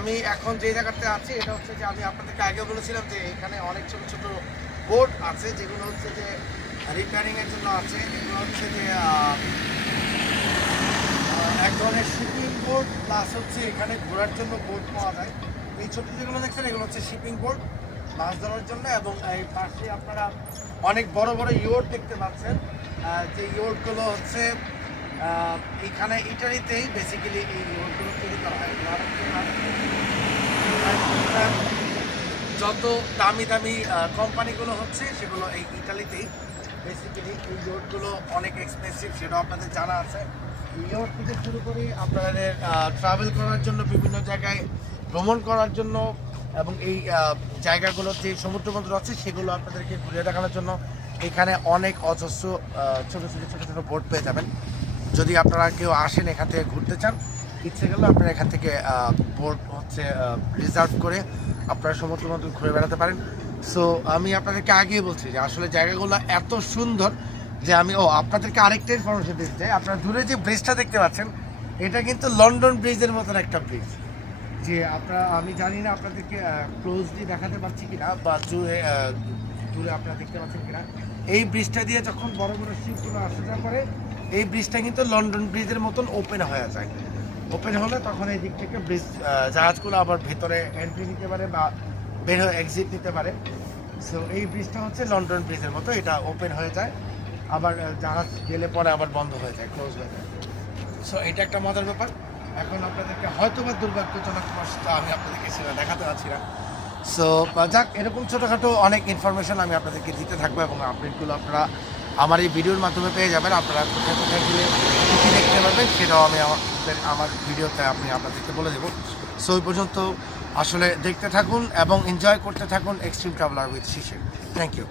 আমি এখন যে জায়গাতে আছি এটা হচ্ছে যে আমি আপনাদেরকে আগে বলেছিলাম যে এখানে অনেক ছোট ছোট বোট আছে যেগুলো হচ্ছে যে রিপেয়ারিংয়ের জন্য আছে। এগুলো হচ্ছে যে এক ধরনের শিপিং বোট প্লাস হচ্ছে এখানে ঘোরার জন্য বোট পাওয়া যায়। এই ছোট যেগুলো দেখছেন এগুলো হচ্ছে শিপিং বোট মাছ ধরার জন্য, এবং এই পাশে আপনারা অনেক বড় বড় ইয়োট দেখতে পাচ্ছেন। যে ইয়োটগুলো হচ্ছে এইখানে ইটালিতেই বেসিক্যালি এই ইয়োটগুলো তৈরি করা হয়। যত দামি দামি কোম্পানিগুলো হচ্ছে সেগুলো এই ইটালিতেই বেসিক্যালি এই ইয়োটগুলো অনেক এক্সপেন্সিভ, সেটাও আপনাদের জানা আছে। ইয়োট থেকে শুরু করে আপনাদের ট্রাভেল করার জন্য বিভিন্ন জায়গায় ভ্রমণ করার জন্য এবং এই জায়গাগুলো যে সমুদ্র বন্দর আছে সেগুলো আপনাদেরকে ঘুরে দেখানোর জন্য এখানে অনেক অজস্র ছোটো ছোটো বোট পেয়ে যাবেন। যদি আপনারা কেউ আসেন এখান থেকে ঘুরতে চান, ইচ্ছে করলে আপনারা এখান থেকে বোট হচ্ছে রিজার্ভ করে আপনারা সমুদ্র বন্দর ঘুরে বেড়াতে পারেন। সো আমি আপনাদেরকে আগেই বলছি যে আসলে জায়গাগুলো এত সুন্দর যে আমি আপনাদেরকে আরেকটা ইনফরমেশন দিতে চাই। আপনারা দূরে যে ব্রিজটা দেখতে পাচ্ছেন এটা কিন্তু লন্ডন ব্রিজের মতন একটা ব্রিজ, যে আপনারা আমি জানি না আপনাদেরকে ক্লোজলি দেখাতে পারছি কিনা বা দূরে আপনারা দেখতে পাচ্ছেন কিনা। এই ব্রিজটা দিয়ে যখন বড় বড় শিপগুলো আসা যাওয়া করে এই ব্রিজটা কিন্তু লন্ডন ব্রিজের মতন ওপেন হয়ে যায়। ওপেন হলে তখন এই দিক থেকে ব্রিজ জাহাজগুলো আবার ভেতরে এন্ট্রি নিতে পারে বা বের হয়ে এক্সিট নিতে পারে। সো এই ব্রিজটা হচ্ছে লন্ডন ব্রিজের মতো, এটা ওপেন হয়ে যায়, আবার জাহাজ গেলে পরে আবার বন্ধ হয়ে যায়, ক্লোজ হয়ে যায়। সো এটা একটা মজার ব্যাপার। এখন আপনাদেরকে হয়তো বা দুর্ভাগ্যজনক আমি আপনাদেরকে সেটা দেখাতে পারছি না। সো যাক, এরকম ছোটোখাটো অনেক ইনফরমেশন আমি আপনাদেরকে দিতে থাকবো এবং আপডেটগুলো আপনারা আমার এই ভিডিওর মাধ্যমে পেয়ে যাবেন। আপনারা কোথায় কোথায় গেলে কী দেখতে পাবেন সেটাও আমি আমার ভিডিওতে আপনাদেরকে বলে দেবো। সো ওই পর্যন্ত আসলে দেখতে থাকুন এবং এনজয় করতে থাকুন extreme traveller with Shishir. Thank you.